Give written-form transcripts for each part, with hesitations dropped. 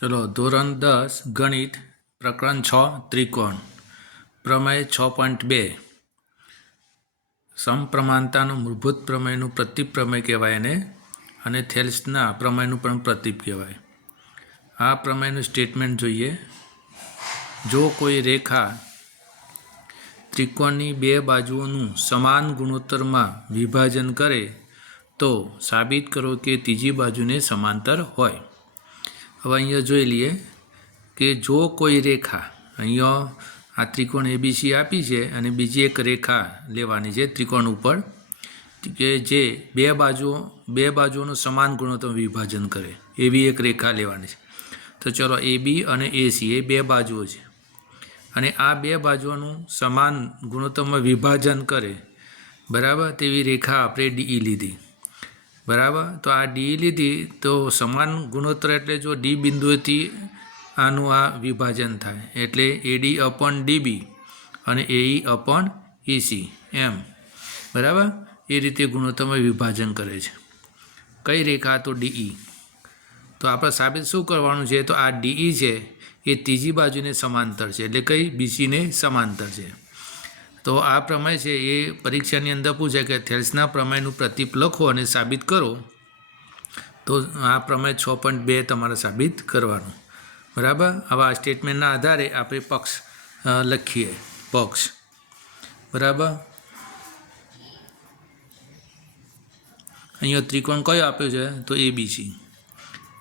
ચલો ધોરણ 10 ગણિત પ્રકરણ 6 ત્રિકોણ પ્રમેય 6.2 સમપ્રમાણતાનું મૂળભૂત પ્રમેયનું પ્રતીપ પ્રમેય કહેવાય અને થેલ્સના પ્રમેયનું પણ પ્રતીપ કહેવાય. આ પ્રમેયનું સ્ટેટમેન્ટ જોઈએ. જો કોઈ રેખા ત્રિકોણની બે બાજુઓનું સમાન ગુણોત્તરમાં વિભાજન કરે તો સાબિત કરો કે ત્રીજી બાજુને સમાંતર હોય. હવે અહીંયા જોઈ લઈએ કે જો કોઈ રેખા, અહીંયા આ ત્રિકોણ એબીસી આપી છે અને બીજી એક રેખા લેવાની છે ત્રિકોણ ઉપર કે જે બે બાજુઓનું સમાન ગુણોત્તર વિભાજન કરે એવી એક રેખા લેવાની છે. તો ચલો એબી અને એસી એ બે બાજુઓ છે અને આ બે બાજુઓનું સમાન ગુણોત્તરમાં વિભાજન કરે, બરાબર, તેવી રેખા આપણે ડીઈ લીધી. બરાબર, તો આ ડી લીધી તો સમાન ગુણોત્તર એટલે જો ડી બિંદુએથી આનું આ વિભાજન થાય એટલે એડી અપોન ડીબી અને એઈ અપોન ઈસી એમ, બરાબર, એ રીતે ગુણોત્તરમાં વિભાજન કરે છે. કઈ રેખા? તો ડીઈ. તો આપણે સાબિત શું કરવાનું છે? તો આ ડીઈ છે એ ત્રીજી બાજુને સમાંતર છે, એટલે કઈ? બીસીને સમાંતર છે. તો આ પ્રમેય છે એ પરીક્ષાની અંદર પૂછે કે થેલ્સના પ્રમેયનું પ્રતીપ લખો અને સાબિત કરો. તો આ પ્રમેય 6.2 તમારે સાબિત કરવાનું, બરાબર. હવે આ સ્ટેટમેન્ટના આધારે આપણે પક્ષ લખીએ. પક્ષ, બરાબર. અહીંયા ત્રિકોણ કયો આપ્યો છે? તો એબીસી.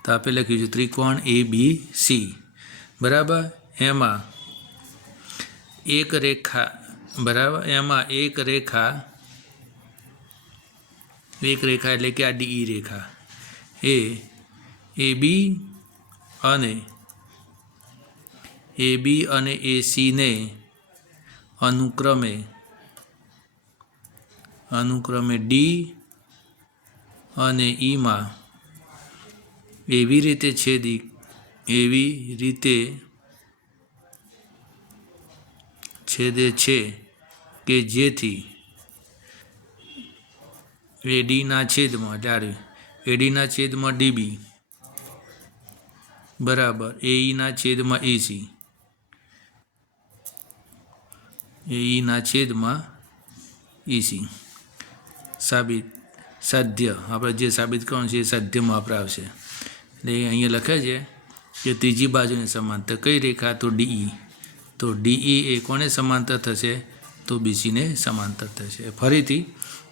તો આપણે લખ્યું છે ત્રિકોણ એબીસી, બરાબર. એમાં એક રેખા, બરાબર, એમાં એક રેખા એટલે કે આ ડીઈ રેખા એ એબી અને એસીને અનુક્રમે ડી અને ઈમાં એવી રીતે છેદે છે કે જેથી એડીના છેદમાં ડીબી બરાબર એઈના છેદમાં ઈસી સાધ્ય આપણે જે સાબિત કરવાનું છે એ સાધ્યમાં આપણે આવશે. એટલે અહીંયા લખે છે કે ત્રીજી બાજુને સમાંતર કઈ રેખા? તો ડીઈ. તો ડીઈ એ કોને સમાંતર થશે? તો બીસીને સમાંતર થશે. ફરીથી,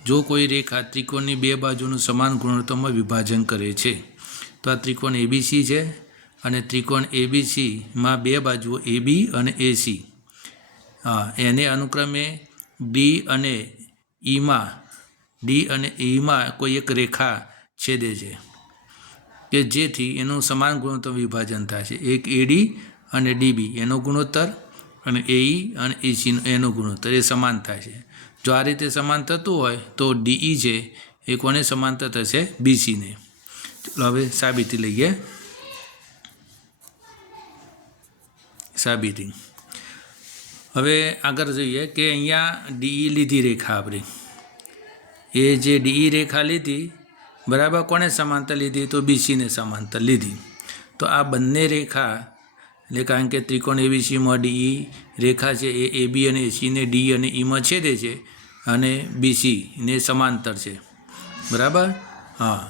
જો કોઈ રેખા ત્રિકોણની બે બાજુનું સમાન ગુણોત્તરમાં વિભાજન કરે છે, તો આ ત્રિકોણ એબીસી છે અને ત્રિકોણ એબીસીમાં બે બાજુઓ એબી અને એસી, એને અનુક્રમે ડી અને ઈમાં કોઈ એક રેખા છેદે છે કે જેથી એનું સમાન ગુણોત્તર વિભાજન થાય છે. એક એડી અને ડીબી એનો ગુણોત્તર અને એઈ અને એસી એનો ગુણોત્તર એ સમાન થાય છે. જો આ રીતે સમાન થતું હોય તો ડીઈ છે એ કોને સમાંતર થશે? બીસીને. ચલો હવે સાબિતી લઈએ. સાબિતી હવે આગળ જોઈએ કે અહીંયા ડીઈ લીધી રેખા આપણે, એ જે ડીઈ રેખા લીધી, બરાબર, કોને સમાંતર લીધી? તો બીસીને સમાંતર લીધી. તો આ બંને રેખા એટલે કારણ કે ત્રિકોણ એબીસીમાં ડીઈ રેખા છે એ એબી અને એસીને ડી અને ઈમાં છેદે છે અને બીસીને સમાંતર છે, બરાબર. હા,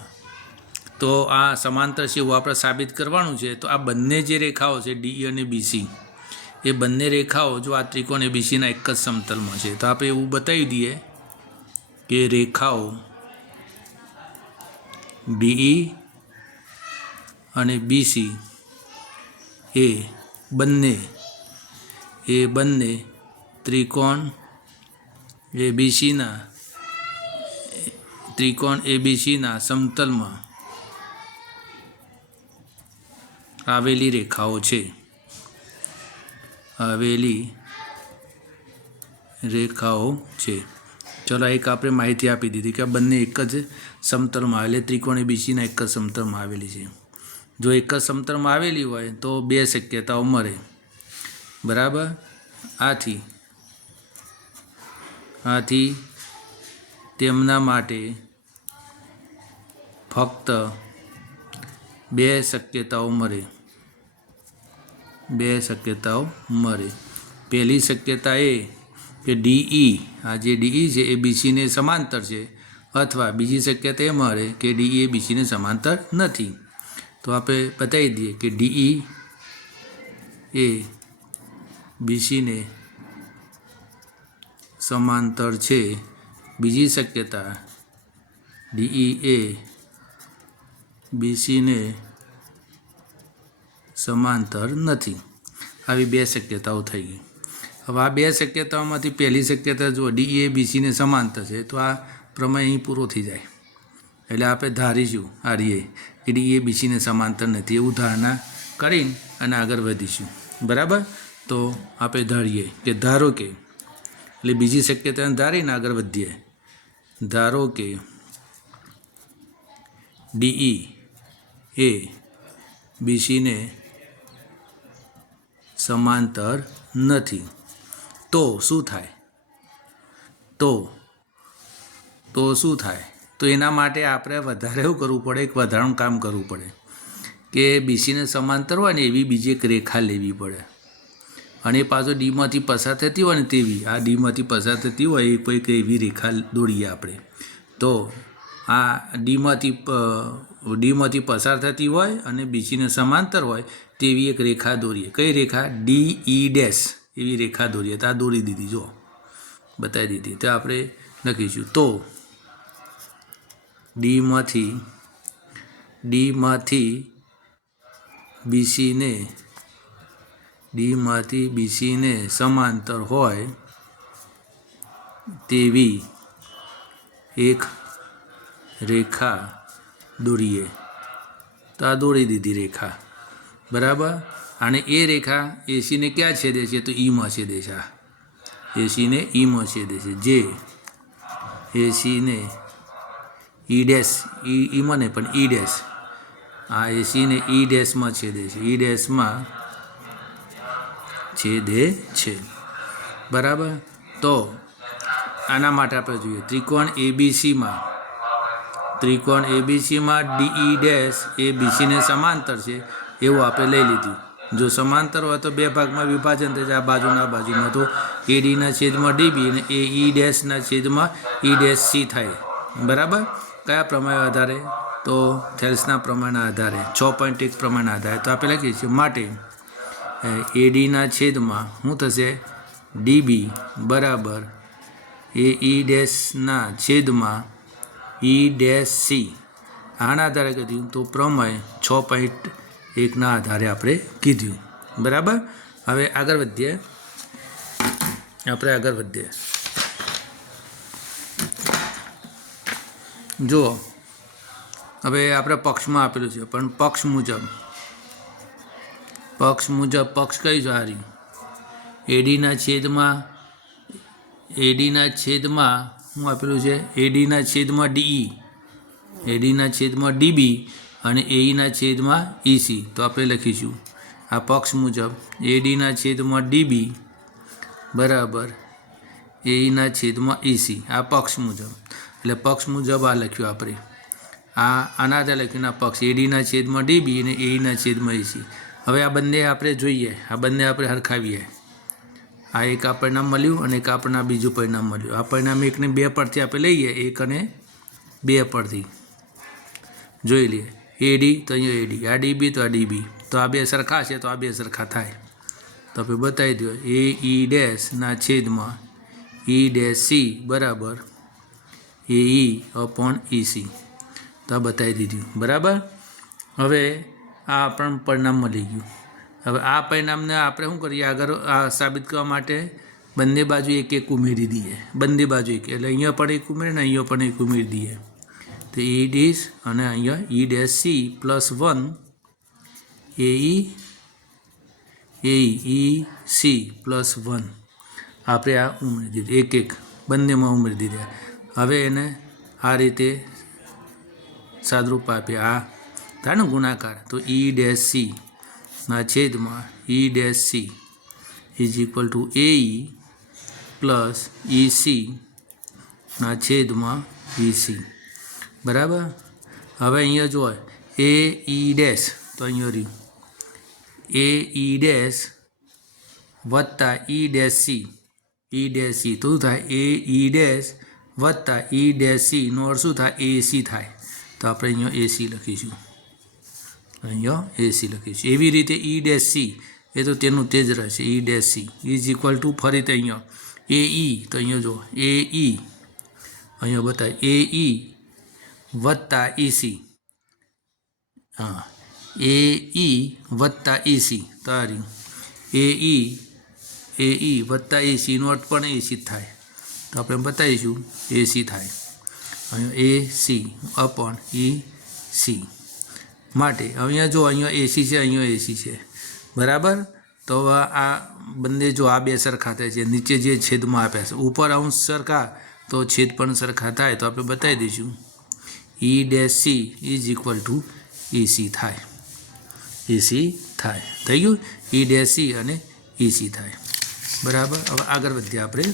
તો આ સમાંતર છે એવું આપણે સાબિત કરવાનું છે. તો આ બંને જે રેખાઓ છે ડીઈ અને બીસી, એ બંને રેખાઓ જો આ ત્રિકોણ એબીસીના એક જ સમતલમાં છે તો આપણે એવું બતાવી દઈએ કે રેખાઓ ડીઈ અને બીસી એ બંને ત્રિકોણ એબીસીના સમતલમાં આવેલી રેખાઓ છે. ચલો, એક આપણે માહિતી આપી દીધી કે બંને એક જ સમતલમાં આવેલી, ત્રિકોણ એબીસીના એક જ સમતલમાં આવેલી છે. જો એક જ સમતલમાં આવેલી હોય તો બે શક્યતાઓ મળે, બરાબર. આથી તેમના માટે ફક્ત બે શક્યતાઓ મળે. બે શક્યતાઓ મળે. પહેલી શક્યતા એ કે ડીઈ, આ જે ડીઈ છે એ બીસીને સમાંતર છે, અથવા બીજી શક્યતા એ મળે કે ડીઈ એ બીસીને સમાંતર નથી. તો આપણે બતાવી દઈએ કે ડીઈ એ બીસીને સમાંતર છે. બીજી શક્યતા ડીઈ એ બીસીને સમાંતર નથી. આવી બે શક્યતાઓ થઈ ગઈ. હવે આ બે શક્યતાઓમાંથી પહેલી શક્યતા જો ડીઈ એ બીસીને સમાંતર છે, તો આ પ્રમેય અહીં પૂરો થઈ જાય. એટલે આપણે ધારીશું આર્યે કે ડીઈ એ બીસીને સમાંતર નથી, એવું ધારણા કરીને અને આગળ વધીશું. બરાબર? તો આપણે ધારીએ કે ધારો કે, એટલે બીજી શક્યતાને ધારીને આગળ વધીએ. ધારો કે ડીઈ એ બીસીને સમાંતર નથી, તો શું થાય? તો શું થાય? તો એના માટે આપણે વધારે એવું કરવું પડે, એક વધારાનું કામ કરવું પડે કે બીસીને સમાંતર હોય ને એવી બીજી એક રેખા લેવી પડે, અને એ પાછો ડીમાંથી પસાર થતી હોય ને તેવી, આ ડીમાંથી પસાર થતી હોય એ કોઈક એવી રેખા દોરીએ આપણે. તો આ ડીમાંથી પસાર થતી હોય અને બીસીને સમાંતર હોય તેવી એક રેખા દોરીએ. કઈ રેખા? ડીઈ ડેશ એવી રેખા દોરીએ. તો આ દોરી દીધી, જો બતાવી દીધી. તો આપણે લખીશું તો ડીમાંથી બીસીને સમાંતર હોય તેવી એક રેખા દોરીએ. તો આ દોરી દીધી રેખા. બરાબર? અને એ રેખા એસીને ક્યાં છેદે છે? તો ઈમાં છેદે છે. એસીને ઈમાં છેદે છે. જે એસીને ઈ ડેશ, ઈમાં નહીં પણ ઈ ડેશ, આ એસીને ઈ ડેશમાં છેદે છે. ઈ ડેશમાં છેદે છે. બરાબર? તો આના માટે આપણે જોઈએ ત્રિકોણ એબીસીમાં ડીઈ ડેશ એ બીસીને સમાંતર છે એવું આપણે લઈ લીધું. જો સમાંતર હોય તો બે ભાગમાં વિભાજન થઈ જાય, આ બાજુના બાજુમાં. તો એડીના છેદમાં ડીબી અને એ ઈ ડેશના છેદમાં ઈ ડેશ સી થાય. બરાબર? કયા પ્રમેય આધારે? તો થેલ્સના પ્રમાણના આધારે, 6.1 પ્રમાણના આધારે. તો આપણે લખીએ છીએ માટે એડીના છેદમાં શું થશે? ડીબી બરાબર એ ઈ ડેશના છેદમાં ઈ ડેશ સી. આના આધારે કીધું તો પ્રમેય 6.1ના આધારે આપણે કીધું. બરાબર? હવે આગળ વધીએ. જુઓ, હવે આપણે પક્ષમાં આપેલું છે, પણ પક્ષ મુજબ પક્ષ કઈ છે? હારી એડીના છેદમાં શું આપેલું છે? એડીના છેદમાં ડીઈ, એડીના છેદમાં ડીબી અને એઈના છેદમાં ઈસી. તો આપણે લખીશું આ પક્ષ મુજબ એડીના છેદમાં ડીબી બરાબર એઈના છેદમાં ઈસી. આ પક્ષ મુજબ, એટલે પક્ષ મુજબ આ લખ્યું આપણે. આના આધારે લખ્યું આ પક્ષ એડીના છેદમાં ડીબી અને એઈના છેદમાં ઈસી. હવે આ બંને આપણે જોઈએ, આ બંને આપણે હરખાવીએ. આ એક આ પરિણામ મળ્યું અને એક આપણને બીજું પરિણામ મળ્યું. આ પરિણામ એકને બે પરથી આપણે લઈએ, એક અને બે પરથી જોઈ લઈએ. એડી તો અહીંયા એડી, આ ડીબી તો આ ડીબી. તો આ બે સરખા છે, તો આ બે સરખા થાય. તો આપણે બતાવી દો એ ઈ ડેશના છેદમાં ઈ ડેશ સી બરાબર એ ઈ અપોન ઈસી. તો આ બતાવી દીધું. બરાબર? હવે આ આપણને પરિણામ મળી ગયું. હવે આ પરિણામને આપણે શું કરીએ? આગળ આ સાબિત કરવા માટે બંને બાજુ એક એક ઉમેરી દઈએ. બંને બાજુ એક, એટલે અહીંયા પણ એક ઉમેરીને અહીંયા પણ એક ઉમેરી દઈએ. તો ઈ ડેશ અને અહીંયા ઈ ડેશ સી પ્લસ 1 ઈ સી પ્લસ 1 આપણે આ ઉમેરી દીધું. એક એક બંનેમાં ઉમેરી દીધા. હવે એને આ રીતે સાદરૂપ આપે. આ થાય ને ગુણાકાર. તો ઈ ડેશ સી ના છેદમાં ઈ dash C is equal two એઈ પ્લસ ઈ સી ના છેદમાં ઈસી. બરાબર? હવે અહીંયા જો એ ઈ ડેશ, તો અહીંયા રહ્યું એ ઈ ડેશ વત્તા ઈ ડેશ સી, ઈ ડેશ સી તો શું થાય એ ઈ ડેશ વત્તા ઈ ડેશ સીનો અર્થ શું થાય એસી થાય. તો આપણે અહીંયા એસી લખીશું, અહીંયા એસી લખીશું. એવી રીતે ઈ ડેશ સી એ તો તેનું તે જ રહેશે. ઈ dash C is equal two ફરીથી અહીંયા એ ઈ, તો અહીંયા જો એ ઈ અહીંયા બતાવે એ ઈ વત્તા ઈસી, હા એ ઈ વત્તા એસી. તો આ રહ્યું એ ઈ વત્તા એસીનો અર્થ પણ એસી જ થાય. તો આપણે બતાવીશું એસી થાય અહીંયા એસી અપોન ઈ સી માટે. અહીંયા જો અહીંયા એસી છે, અહીંયા એસી છે, બરાબર. તો આ બંને જો આ બે સરખા થાય છે, નીચે જે છેદમાં આપ્યા છે ઉપર અંશ સરખા તો છેદ પણ સરખા થાય. તો આપણે બતાવી દઈશું E dash C is equal to AC થાય, એસી થાય. થઈ ગયું ઈ ડેશ સી અને એસી થાય, બરાબર. હવે આગળ વધીએ આપણે.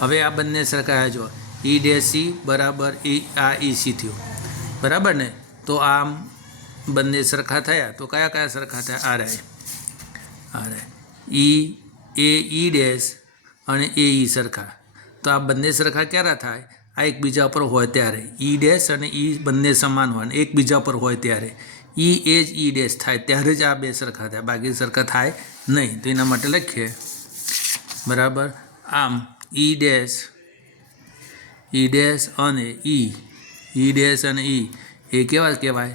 હવે આ બંને સરખા જો ઈ ડેશ સી બરાબર આ એસી થયો, બરાબર ને. તો આમ બંને સરખા થયા તો કયા કયા સરખા થયા? આ રહે ઈ ડેશ અને એ ઈ સરખા. તો આ બંને સરખા ક્યારે થાય? આ એકબીજા પર હોય ત્યારે. ઈ ડેશ અને ઈ બંને સમાન હોય અને એકબીજા પર હોય ત્યારે ઈ એ જ ઈ ડેશ થાય ત્યારે જ આ બે સરખા થાય, બાકી સરખા થાય નહીં. તો એના માટે લખીએ, બરાબર. આમ ઈ ડેશ અને ઈ ડેશ અને ઈ એ કેવા કહેવાય?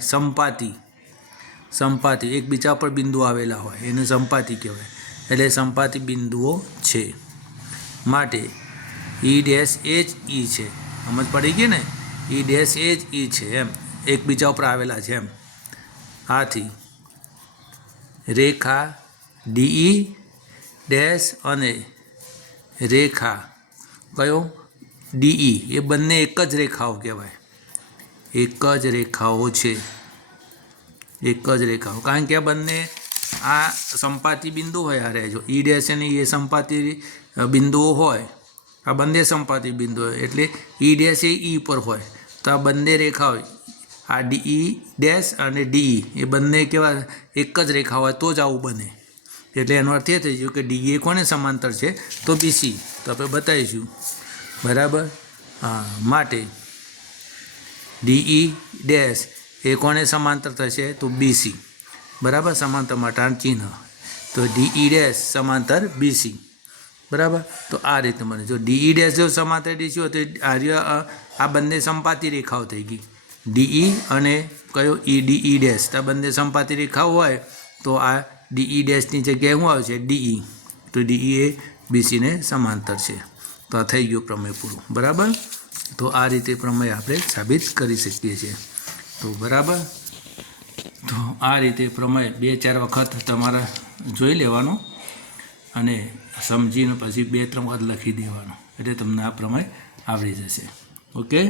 સંપાતી એકબીજા પર બિંદુ આવેલા હોય એને સંપાતી કહેવાય. એટલે સંપાતી બિંદુઓ છે માટે ઈ ડેશ એ જ ઈ છે. સમજ પડી ગઈ ને? ઈ ડેશ એ જ ઈ છે એમ, એકબીજા ઉપર આવેલા છે એમ. આથી રેખા ડીઈ ડેશ અને રેખા કયો ડીઈ એ બંને એક જ રેખાઓ કહેવાય, એક જ રેખાઓ છે, એક જ રેખાઓ. કારણ કે આ બંને આ સંપાતી બિંદુ હોય. આ રહેજો ઈ ડેશ અને એ સંપાતી બિંદુઓ હોય, આ બંને સંપાતી બિંદુ હોય એટલે ઈ ડેશ એ ઈ પર હોય. તો આ બંને રેખા હોય, આ ડીઈ ડેશ અને ડીઈ એ બંને કેવા એક જ રેખા હોય તો જ આવું બને. એટલે એનો અર્થ એ થઈ ગયો કે ડી એ કોને સમાંતર છે? તો બીસી. તો આપણે બતાવીશું, બરાબર. હા, માટે ડીઈ ડેશ એ કોને સમાંતર થશે? તો બીસી, બરાબર. સમાંતર માટે ચિહ્ન તો ડીઈ ડેશ સમાંતર બીસી, બરાબર. તો આ રીતે મને જો ડીઈ ડેશ જો સમાંતર ડીસી હોય તો આ બંને સંપાતી રેખાઓ થઈ ગઈ, ડીઈ અને કયો ઈ ડીઈ ડેશ. તો બંને સંપાતી રેખાઓ હોય તો આ ડીઈ ડેશની જગ્યાએ શું આવશે? ડીઈ. તો ડીઈ એ બીસીને સમાંતર છે. તો આ થઈ ગયો પ્રમેય પૂરું, બરાબર. તો આ રીતે પ્રમેય આપણે સાબિત કરી શકીએ છીએ. તો બરાબર, તો આ રીતે પ્રમેય 2-4 વખત તમારે જોઈ લેવાનો અને સમજીને પછી 2-3 વખત લખી દેવાનો એટલે તમને આ પ્રમેય આવડી જશે. ઓકે.